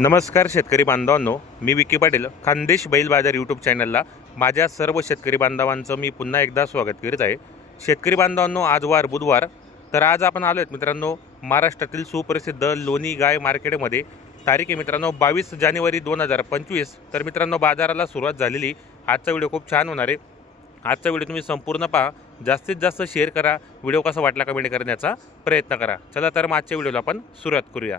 नमस्कार शेतकरी बांधवांनो मी विकी पाटील खानदेश बैल बाजार यूट्यूब चॅनलला माझ्या सर्व शेतकरी बांधवांचं मी पुन्हा एकदा स्वागत करीत आहे. शेतकरी बांधवांनो आज वार बुधवार तर आज आपण आलो आहेत मित्रांनो महाराष्ट्रातील सुप्रसिद्ध लोणी गाय मार्केटमध्ये. तारीख आहे मित्रांनो बावीस जानेवारी दोन हजार पंचवीस. तर मित्रांनो बाजाराला सुरुवात झालेली. आजचा व्हिडिओ खूप छान होणार आहे. आजचा व्हिडिओ तुम्ही संपूर्ण पहा. जास्तीत जास्त शेअर करा. व्हिडिओ कसा वाटला कमेंट करण्याचा प्रयत्न करा. चला तर मग आजच्या व्हिडिओला आपण सुरुवात करूया.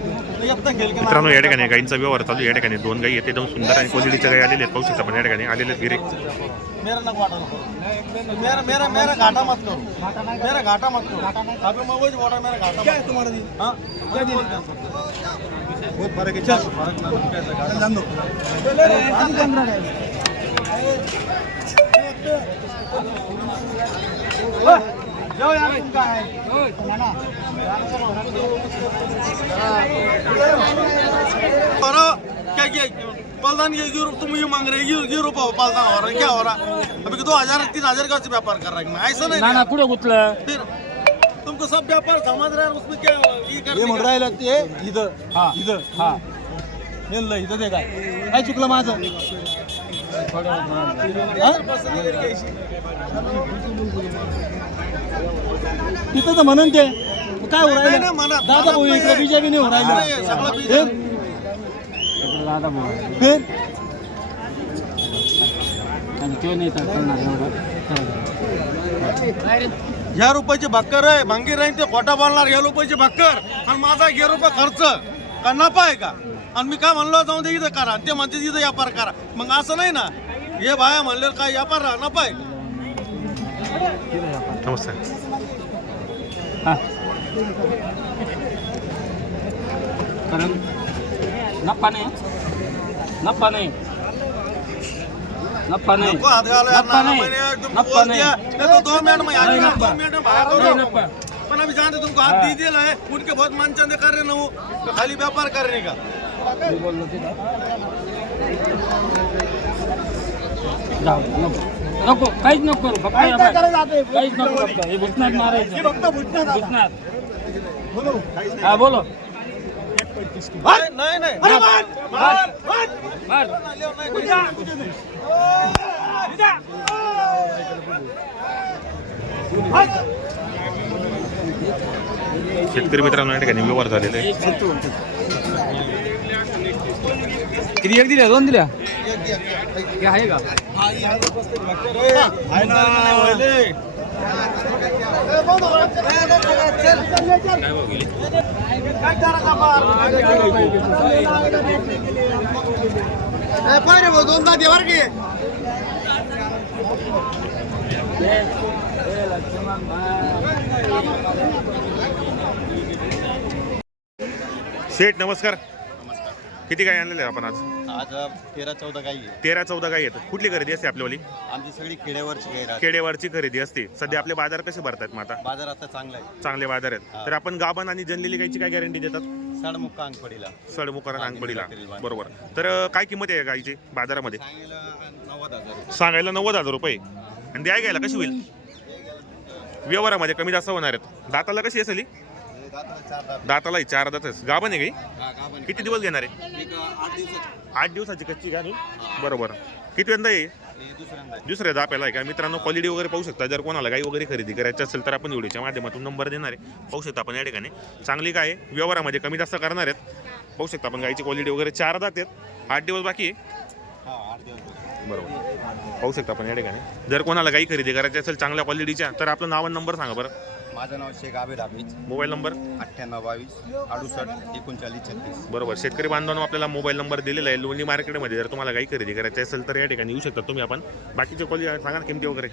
मित्रांनो या ठिकाणी गाईंचा व्यवहार चालू आहे. या ठिकाणी दोन गाई आहेत एकदम सुंदर आणि क्वालिटीच्या गाई आलेले आहेत. पाहू शकता पण या ठिकाणी आलेले गिरेक. मेरा मेरा मेरा मेरा घाटा मत करो मेरा घाटा मत करो. अभी मैं वही बोल रहा मेरा घाटा क्या है तुम्हारा दी हाँ? क्या दी बहुत फर्क है चल फर्क ना कैसे घाटा जान दो जाओ यार इनका है और क्या क्या पालदान ये यूरोप तुम ये मांग रहे हो यूरो पालदान हो रहा है क्या हो रहा अभी दो हजार तीन हजार का व्यापार कर रहा है ऐसा नहीं ना ना कुठं गुतलं फिर तुमको सब व्यापार समझ रहा है उसमें क्या हे म्हणून राहिलं ते इथं हा. इथं. हा. नेलं इथं ते काय? काय चुकलं माझं? तिथं तर म्हणून ते. काय हो राहिलं? म्हणा- दादा भाऊ इकडे नाही. बीजेपी नाही हो राहिलं. फिर दादा बोल फिर तो नाही तर करणार एवढं. ह्या रुपयाची भाकर आहे. भांगी राहीन ते खोटा बोलणार ह्या रुपयाची भाकर. आणि माझा घे रुपये खर्च. का नफा आहे का? आणि मी काय म्हणलो जाऊन दे इथं करा. ते म्हणते इथं व्यापार करा. मग असं नाही ना? हे बाया म्हणले काय व्यापार राहा नफा आहे का? नमस्कार. हा. कारण नप्पा नाही. नप्पा नाही. नप्पा नाही. नको हात घालायला नफा ना, नाही. मैंने एकदम नफा बोल नाही. दिया, नहीं तो दो मिनट में नहीं, आगे. दो मिनट में नहीं, अभी जानते तुमको हाथ. दे दिया है उनके बहुत मन चंदे कर रहे ना वो तो खाली व्यापार करने का। मी बोललो तिथं जाऊ नको. नको काहीच नको करू फक्त या. काहीच नको फक्त हे भुसनात मारायचं हा बोलो. नाही नाही नाही. मार. मार. शेतकरी मित्रांनो या ठिकाणी व्यवहार झालेले आहे किती एक दिल्या? दोन दिल्या? हे आहे का. ए, पाय रे भाऊ, दोनदा दे बरं की. सेठ नमस्कार. किती गाय आणलेले आपण आज? आज तेरा चौदा काही आहे तेरा चौदा गाय आहेत. कुठली खरेदी असते आपल्यावाली आमची सगळी खेड्यावरची गाई राहते. खेडेवारची खरेदी असते. सध्या आपले बाजार कसे भरतात मग आता? बाजार आता चांगला आहे. चांगले बाजार आहेत. तर आपण गाभण आणि जनलेली गायची काय गॅरंटी देतात? साडमुक्का अंगपडीला निघालेली बाजार. बरोबर. तर काय किंमत आहे गायची बाजारामध्ये? सांगायला नव्वद हजार रुपये. सांगायला नव्वद हजार रुपये. आणि द्याय घ्यायला कशी होईल? व्यवहारामध्ये कमी जास्त होणार आहेत. दाताला कशी असेल ही? दाताला चार दात दातालाही चार दातच गाभण आहे काही हा? गाभण किती दिवस घेणार आहे? एक आठ दिवसात आठ दिवसाची कच्ची गाणी बरोबर. किती यंदा आहे. दुसऱ्या दाप्याला आहे का? मित्रांनो क्वालिटी वगैरे पाहू शकता. जर कोणाला गाई वगैरे खरेदी करायची असेल तर आपण व्हिडिओच्या माध्यमातून नंबर देणार आहे. पाहू शकता आपण या ठिकाणी. चांगली काय आहे. व्यवहारामध्ये कमी जास्त करणार आहेत. पाहू शकता आपण गाईची क्वालिटी वगैरे चार दात आहेत. आठ दिवस बाकी बरोबर. पाहू शकता आपण या ठिकाणी. जर कोणाला गाई खरेदी करायची असेल चांगल्या क्वालिटीच्या तर आपलं नाव आणि नंबर सांगा बरं. माझं नाव शेख आबेद हाफिज मोबाईल नंबर? अठ्ठ्याण्णव बावीस अडुसष्ट एकोणचाळीस छत्तीस. बरोबर. शेतकरी बांधवांनो आपल्याला मोबाईल नंबर दिलेला आहे. लोणी मार्केटमध्ये जर तुम्हाला काही खरेदी करायची असेल तर या ठिकाणी येऊ शकता. तुम्ही आपण बाकीचे क्वालिटी सांगा ना किमती वगैरे.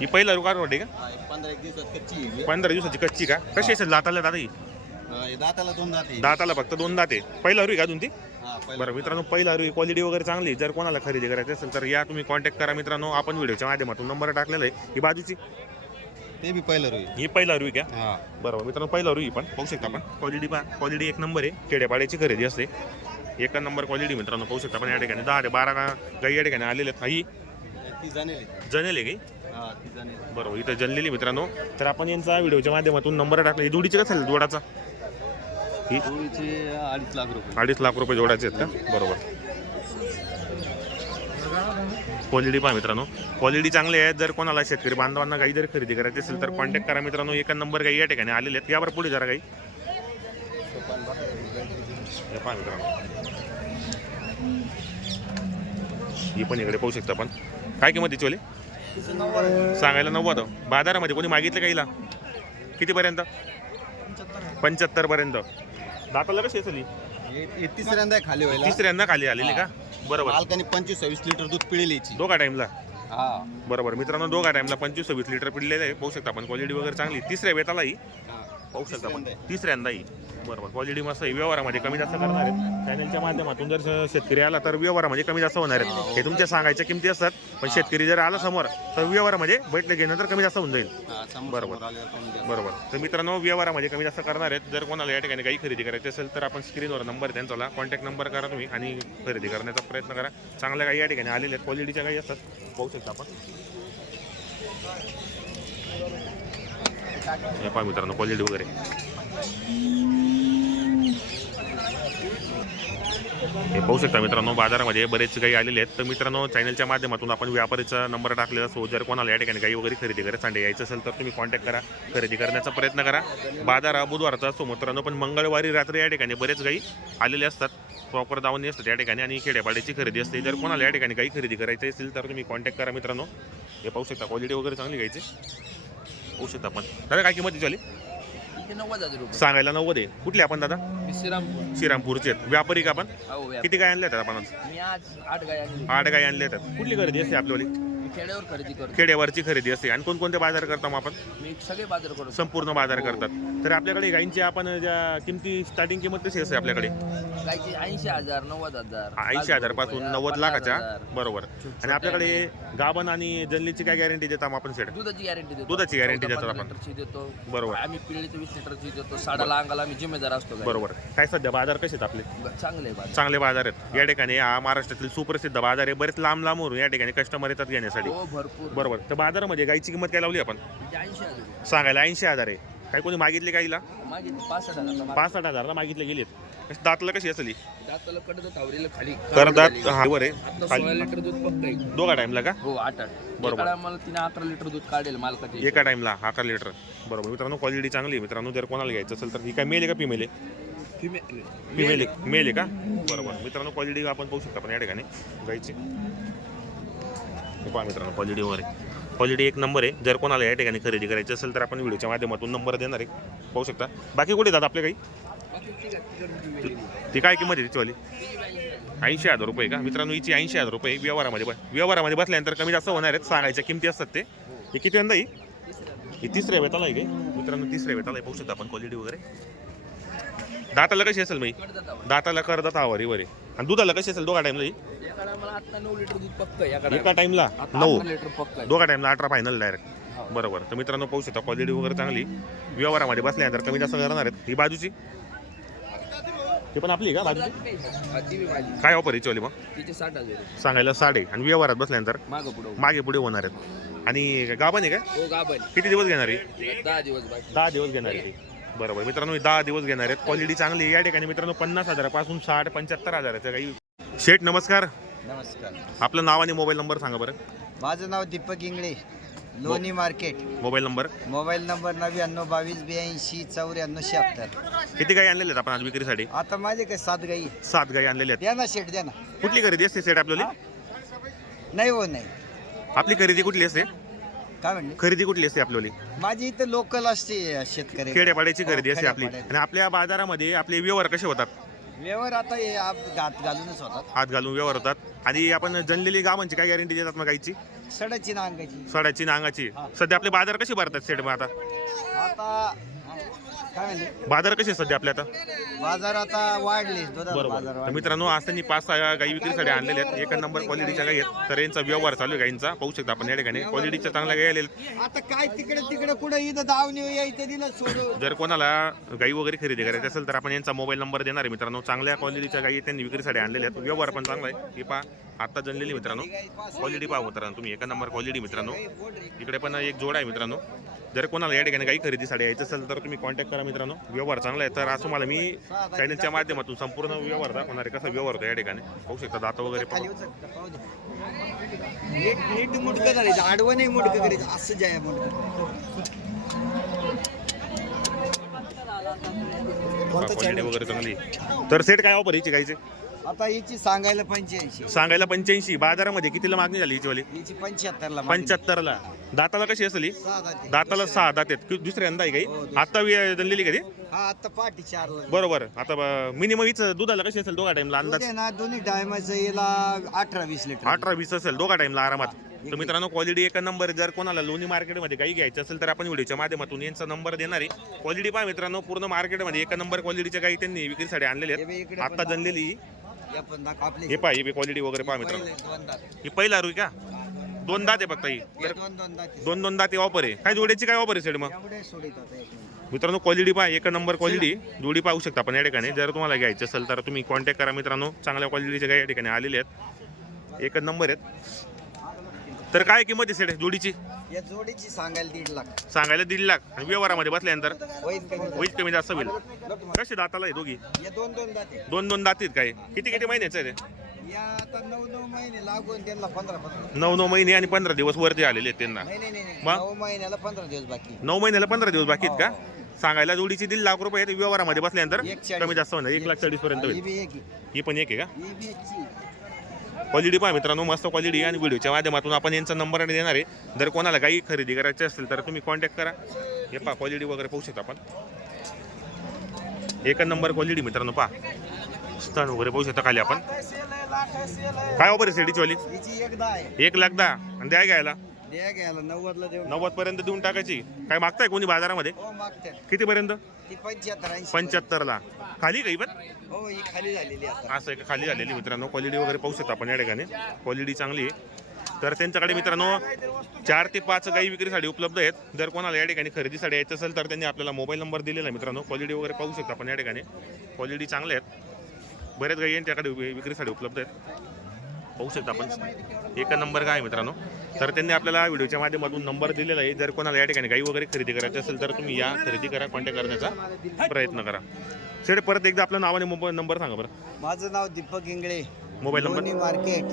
ही पहिला रुकार वाटे का? पंधरा एक दिवसात कच्ची आहे. पंधरा दिवसाची कच्ची का? कशी असेल दाताला दादा ही? दाताला दोन दात आहे. दाताला फक्त दोन दात आहे. पहिला रुई का अजून ती. बरं मित्रांनो पहिला रुई क्वालिटी वगैरे चांगली जर कोणाला खरेदी करायची असेल तर या तुम्ही कॉन्टॅक्ट करा मित्रांनो. आपण व्हिडिओच्या माध्यमातून नंबर टाकलेला आहे. ही बाजूची. ते बी पहिलं रोई. ही पहिला रुई का? हा. बरोबर मित्रांनो पहिला रुई पण. पाहू शकता आपण. क्वालिटी पहा. क्वालिटी एक नंबर आहे. खेड्यापाड्याची खरेदी असते. एका नंबर क्वालिटी मित्रांनो पाहू शकता आपण या ठिकाणी. दहा ते बारा का- गाई या ठिकाणी आलेले आहेत. ही ती जाणेल जनेल आहे काही हा ती जाणेल बरोबर इथं जनलेली मित्रांनो. तर आपण यांचा व्हिडिओच्या माध्यमातून नंबर टाकला. ही जोडीची कसं जोडाचा? ही? जोडीचे अडीच लाख रुपये. अडीच लाख रुपये जोडाचे आहेत का? बरोबर. क्वालिटी पहा मित्रांनो. क्वालिटी चांगली आहे. जर कोणाला शेतकरी बांधवांना काही जर खरेदी करायची असेल तर कॉन्टॅक्ट करा मित्रांनो. एका नंबर काही या ठिकाणी आलेले आहेत. यावर पुढे जरा काही पहा मित्रांनो. ही पण इकडे पाहू शकता आपण. काय किंमत तिची वाली सांगायला नव्वद बाजारामध्ये कोणी मागितलं काहीला कितीपर्यंत? पंच्याहत्तर पर्यंत दाताला कशी असेल ही? तिसऱ्यांदा खाली व्हायला. तिसऱ्यांदा खाली आलेली का? बरोबर. मालकाने पंचवीस सव्वीस लिटर दूध पिळेल याची. दोघा टाइमला हा. बरोबर. मित्रांनो दोघा टाइमला पंचवीस सव्वीस लिटर पिडलेलं आहे. पाहू शकता आपण क्वालिटी वगैरे चांगली. तिसऱ्या वेतालाही हा. पाहू शकता आपण. तिसऱ्यांदा तिसऱ्यांदाही. बरोबर. क्वालिटी मस्त आहे. व्यवहारामध्ये कमी जास्त करणार आहेत. चॅनलच्या माध्यमातून जर शेतकरी आला तर व्यवहारामध्ये कमी जास्त होणार आहेत. हे तुमच्या सांगायच्या किमती असतात. पण शेतकरी जर आला समोर तर व्यवहारामध्ये भेटले घेणं तर कमी जास्त होऊन जाईल. बरोबर. बरोबर. तर मित्रांनो व्यवहारामध्ये कमी जास्त करणार आहेत. जर कोणाला या ठिकाणी काही खरेदी करायची असेल तर आपण स्क्रीनवर नंबर त्यांचा कॉन्टॅक्ट नंबर करा तुम्ही आणि खरेदी करण्याचा प्रयत्न करा. चांगल्या काही या ठिकाणी आलेल्या आहेत. क्वालिटीच्या काही असतात. पाहू शकता आपण. पहा मित्रांनो क्वालिटी वगैरे. हे पाहू शकता मित्रांनो बाजारामध्ये बरेच काही आलेले आहेत. तर मित्रांनो चॅनलच्या माध्यमातून आपण व्यापारीचा नंबर टाकलेला असो जर कोणाला या ठिकाणी काही वगैरे खरेदी करायचं सांडे यायचं असेल तर तुम्ही कॉन्टॅक्ट करा. खरेदी करण्याचा प्रयत्न करा. बाजार हा बुधवारचा असतो मित्रांनो पण मंगळवारी रात्री या ठिकाणी बरेच काही आलेले असतात. प्रॉपर दावणी असतात या ठिकाणी आणि खेड्यापाड्याची खरेदी असते. जर कोणाला या ठिकाणी काही खरेदी करायची असेल तर तुम्ही कॉन्टॅक्ट करा मित्रांनो. हे पाहू शकता क्वालिटी वगैरे चांगली घ्यायची. पाहू शकता आपण. दादा काय किंमत झाली नव्वद हजार रुपये. सांगायला नव्वद आहे. कुठले आपण दादा? श्रीरामपूर. श्रीरामपूरचे आहेत. व्यापारी का आपण? हो. किती काय आणले आहेत आपण? आज? मी आज आठ गाय आणली. आठ गाय आणले आहेत. कुठली खरेदी असते आपल्यावाली? मी खेड्यावर खरेदी करतो. खेड्यावरची खरेदी असते. आणि कोणकोणते बाजार करता मग आपण? मी सगळे बाजार करतो. संपूर्ण बाजार करतात. तर आपल्याकडे गायींची आपण ज्या किमती स्टार्टिंग किंमत कशी असते आपल्याकडे? गायची ऐंशी हजार नव्वद हजार. ऐंशी हजारपासून नव्वद लाखाच्या बरोबर. आणि आपल्याकडे गाबन आणि जल्लीची काय गॅरंटी देता मग आपण सेट दुधाची गॅरंटी देतो. दुधाची guarantee चौदा, देतो पंधरा आपण. लिटरची देतो. बरोबर. आम्ही पिढीची वीस लिटरची देतो. साडाला अंगाला आम्ही जिम्मेदार असतो गाई. बरोबर. काय सध्या बाजार कसे आहेत आपले? चांगले बाजार. चांगले बाजार आहेत. या ठिकाणी हा महाराष्ट्रातील सुप्रसिद्ध बाजार आहे. बरेच लांब लांबवरून या ठिकाणी कस्टमर येतात घेण्यासाठी. हो भरपूर. बरोबर. तर बाजारामध्ये गायची किंमत काय लावली आपण? ऐंशी हजार. सांगायला ऐंशी हजार आहे. काही कोणी मागितले गाईला मागे पासष्ट हजार पाच साठ हजारला मागितले गेलेत. कशी दातला कशी असेल? ही? दाताला कडत थावरीला खाली. करदात हा वर आहे. आता खाली. सोळा लिटर दूध फक्त एक दोघा टाइमला का? हो आठ आठ. बरोबर. मला तिने अकरा लिटर दूध काढेल मालकाचे. एका टाइमला अकरा लिटर. बरोबर. मित्रांनो क्वालिटी चांगली आहे. मित्रांनो जर कोणाला घ्यायचं असेल तर ही काय मेल आहे का फिमेल आहे? फिमेल आहे. मेल आहे का? बरोबर. मित्रांनो क्वालिटी आपण पाहू शकता पण या ठिकाणी गाईची. हे पहा मित्रांनो क्वालिटी वगैरे क्वालिटी एक नंबर आहे. जर कोणाला या ठिकाणी खरेदी करायची असेल तर आपण व्हिडिओच्या माध्यमातून नंबर देणार आहे. पाहू शकता. बाकी कुठे जातात आपल्या काही? ती काय किंमत आहे तिचीवाली ऐंशी हजार रुपये का? मित्रांनो हिची ऐंशी हजार रुपये व्यवहारामध्ये बस व्यवहारामध्ये बसल्यानंतर कमी जास्त होणार आहेत सांगायच्या किमती असतात ते. हे किती यंदा ही ही तिसऱ्या वेताला आहे काय? मित्रांनो तिसऱ्या वेताला आहे. पाहू शकता आपण क्वालिटी वगैरे. दाताला कशी असेल मी दाताला करदात आवारी वरे. आणि दुधाला कशी असेल? दोघा टाइमला एका टाइमला नऊ. दोघा टाइमला अठरा फायनल डायरेक्ट बरोबर. तर मित्रांनो पाहू शकता क्वालिटी वगैरे चांगली. व्यवहारामध्ये बसल्यानंतर कमी जास्त करणार आहेत. ही बाजूची? ते पण आपली आहे का बाजूची? काय ऑफर मग? तिचे साठ हजार सांगायला साडे आणि व्यवहारात बसल्यानंतर मागं पुढं मागे होणार आहेत. आणि गाभण आहे का? हो किती दिवस घेणार आहे? दहा दिवस दहा दिवस घेणार आहे. ती. बरोबर मित्रांनो दहा दिवस घेणार आहेत. क्वालिटी चांगली आहे. या ठिकाणी मित्रांनो पन्नास हजारापासून साठ पंच्याहत्तर हजाराचं काही शेठ नमस्कार. नमस्कार. आपलं नाव आणि मोबाईल नंबर सांगा बरं. माझं नाव Deepak Ingle Loni market. Mobile number? Mobile number नव्याण्णव बावीस ब्याऐंशी चौऱ्याण्णव शहात्तर. किती गाई आणलेल्या आहेत आपण आज विक्रीसाठी? आता माझे काय सात गाई सात गाई आणलेल्या द्या ना शेट द्या ना. आहेत कुठली खरेदी असते सेट आपल्याला नाही हो नाही. आपली खरेदी कुठली असते? काय म्हणले? खरेदी कुठली असते आपल्याली माझी इथं लोकल असते शेतकरी. खेड्यापाड्याची हो, खरेदी असते आपली. खेड्यापाड्याची. आणि आपल्या बाजारामध्ये आपले व्यवहार कसे होतात? व्यवहार आता हे आप घात घालूनच होतात. हात घालून व्यवहार होतात. आणि आपण जनलेली गावांची काय गॅरंटी देतात मग गाईची सडाची ना अंगाची. सड्याची नांगाची सध्या आपले बाजार कसे भरतात सेट मग आता? आता बाजार कसे सध्या आपल्या आता? बाजार आता वाढले दुधाचा बरोबर. बाजार तर वाढले मित्रांनो आज त्यांनी पाच सहा गाई विक्रीसाठी आणलेल्या आहेत. एक नंबर क्वालिटीच्या गाई आहेत. तर यांचा व्यवहार चालू आहे गाईंचा. पाहू शकता आपण या ठिकाणी. क्वालिटीच्या चांगल्या गाई आलेल्या आहेत. आता काय तिकडे तिकडे कुठे इथं यायचं दिलं सोडून. जर कोणाला गाई वगैरे खरेदी करायची असेल तर आपण यांचा मोबाईल नंबर देणार आहे मित्रांनो. चांगल्या क्वालिटीच्या गाई त्यांनी विक्रीसाठी आणलेल्या आहेत. व्यवहार पण चांगला आहे. ही पहा. आता जनलेली मित्रांनो. क्वालिटी पहा मित्रांनो तुम्ही. एका नंबर क्वालिटी मित्रांनो. इकडे पण एक जोड आहे मित्रांनो. जर कोणाला या ठिकाणी काही खरेदीसाठी यायचं असेल तर तुम्ही कॉन्टॅक्ट करा मित्रांनो. व्यवहार चांगला आहे. तर आज तुम्हाला मी चॅनलच्या माध्यमातून संपूर्ण व्यवहार दाखवणार आहे. कसा व्यवहार होतो या ठिकाणी. पाहू शकता दात वगैरे क्वालिटी वगैरे चांगली. तर सेट काय ऑफर यायची गाईचे आता हिची सांगायला पंच्याऐंशी. सांगायला पंच्याऐंशी. बाजारामध्ये कितीला मागणी झाली हिची पंच्याहत्तरला पंच्याहत्तरला. दाताला कशी असेल? सहा. दाताला सहा दात. आहेत कि- दुसऱ्यांदा आहे हो, काही. आता वे- जनलेली कधी हा आता पाठी चारला. बरोबर. आता मिनिमम हिचं दुधाला कशी असेल दोघा टाइमला अंदाज? ना दोन्ही टायमाचं याला अठरा वीस लिटर अठरा वीस असेल दोघा टाइमला आरामात. तर मित्रांनो क्वालिटी एक नंबर जर कोणाला लोणी मार्केटमध्ये काही घ्यायचं असेल तर आपण व्हिडिओच्या माध्यमातून यांचा नंबर देणार आहे. क्वालिटी पहा मित्रांनो पूर्ण मार्केटमध्ये एक नंबर क्वालिटीच्या काही त्यांनी विक्रीसाठी आणलेले हे इकडे आहेत आता जनलेली हे पहा हे क्वालिटी वगैरे पहा मित्रांनो. ही पहिला रुई का? दोन दात आहे फक्त ही. दोन दोन दात ऑफर आहे. काय जोड्याची काय ऑफर आहे सेट मग. मित्रांनो क्वालिटी पहा एक नंबर क्वालिटी जोडी पाहू शकता आपण या ठिकाणी. जर तुम्हाला घ्यायचं असेल तर तुम्ही कॉन्टॅक्ट करा मित्रांनो. चांगल्या क्वालिटीच्या काही या ठिकाणी आलेले आहेत. एकच नंबर आहेत. तर काय किंमत आहे सेट जोडीची? या जोडीची सांगायला दीड लाख. सांगायला दीड लाख. आणि व्यवहारामध्ये बसल्यानंतर? होईल कमी होईल कमी जास्त होईल. कसे दाताला आहे दोघी? या दोन दोन दाते दोन दोन दातीत काय? किती किती महिन्याचं आहे ते? या आता नऊ नऊ महिने लागून त्यांना पंधरा पंधरा. नऊ नऊ महिने आणि पंधरा दिवस वरती आलेले आहेत त्यांना. नाही नाही नाही नाही. मग? नऊ महिन्याला पंधरा दिवस बाकी नऊ महिन्याला पंधरा दिवस बाकी आहेत का? सांगायला जोडीची दीड लाख रुपये आहेत. व्यवहारामध्ये बसल्यानंतर एक चाळीस. कमी जास्त होणार. एक लाख चाळीस पर्यंत ही होईल. बी एक आहे. ही पण एक आहे का? ही बी एकची. क्वालिटी पहा मित्रांनो मस्त क्वालिटी आणि व्हिडिओच्या माध्यमातून आपण यांचा नंबर आणि देणार आहे. जर कोणाला काही खरेदी करायची असेल तर तुम्ही कॉन्टॅक्ट करा. हे पहा क्वालिटी वगैरे पाहू शकता आपण. एक नंबर क्वालिटी मित्रांनो पहा. स्तन वगैरे पाहू शकता खाली आपण. काय ऑफर आहे सेडीची वाली? दहा एक लाख दहा. आणि द्या घ्यायला. द्या घ्यायला नव्वदला देऊ नव्वद पर्यंत देऊन टाकायची. काय मागताय कोणी बाजारामध्ये? हो मागते किती पर्यंत ती पंच्याहत्तर ऐंशी पंच्याहत्तरला. खाली काही पण हो ही खाली झालेली आता. असं एक खाली आलेली मित्रांनो. क्वालिटी वगैरे पाहू शकता आपण या ठिकाणी. क्वालिटी चांगली आहे. तर त्यांच्याकडे मित्रांनो चार ते पाच गाई विक्रीसाठी उपलब्ध आहेत. जर कोणाला या ठिकाणी खरेदीसाठी यायचं असेल तर त्यांनी आपल्याला मोबाईल नंबर दिलेला आहे मित्रांनो. क्वालिटी वगैरे पाहू शकता आपण या ठिकाणी. क्वालिटी चांगल्या आहेत. बऱ्याच गाई यांच्याकडे वि- विक्रीसाठी उपलब्ध आहेत. पाहू शकता आपण. एक नंबर काय मित्रांनो. तर त्यांनी आपल्याला व्हिडिओच्या माध्यमातून नंबर दिलेला आहे. जर कोणाला या ठिकाणी गाई वगैरे खरेदी करायची असेल तर तुम्ही या खरेदी करा कॉन्टॅक्ट करण्याचा प्रयत्न करा. सर परत एकदा आपलं नाव आणि मोबाईल नंबर सांगा बरं. माझं नाव Deepak Ingle. Mobile number? Market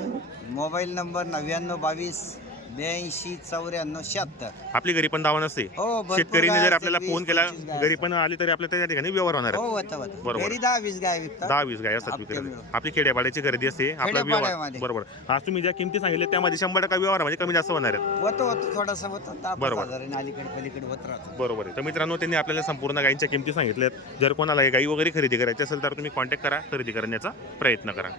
mobile number नव्याण्णव बावीस. ब्याऐंशी चौऱ्याण्णव शहात्तर. आपली घरी पण दावा नसते. हो भरपूर शेतकरीने गाय जर असते, आपल्याला वीस, फोन केला पंचवीस गाय घरी पण आली तरी आपल्या त्या ठिकाणी व्यवहार होणार. हो आहे होतं होतं. बरोबर. घरी दहा वीस गाय विकतात. दहा वीस गाय असतात हप्ते विक्रीला मिळून. आपली खेड्यापाड्याची खरेदी असते. आपला व्यवहार. खेड्यापाड्यामध्ये. बरोबर. आज तुम्ही ज्या किमती सांगितल्या त्यामध्ये शंभर टक्का व्यवहार म्हणजे कमी जास्त होणार आहेत. होतं होतं. थोडंसं होतं. दहा पाच बरोबर. अलीकडे पलीकडे होत राहतो. बरोबर आहे. तर मित्रांनो त्यांनी आपल्याला संपूर्ण गायींच्या किमती सांगितल्यात. जर कोणाला गाई वगैरे खरेदी करायची असेल तर तुम्ही कॉन्टॅक्ट करा. खरेदी करण्याचा प्रयत्न करा.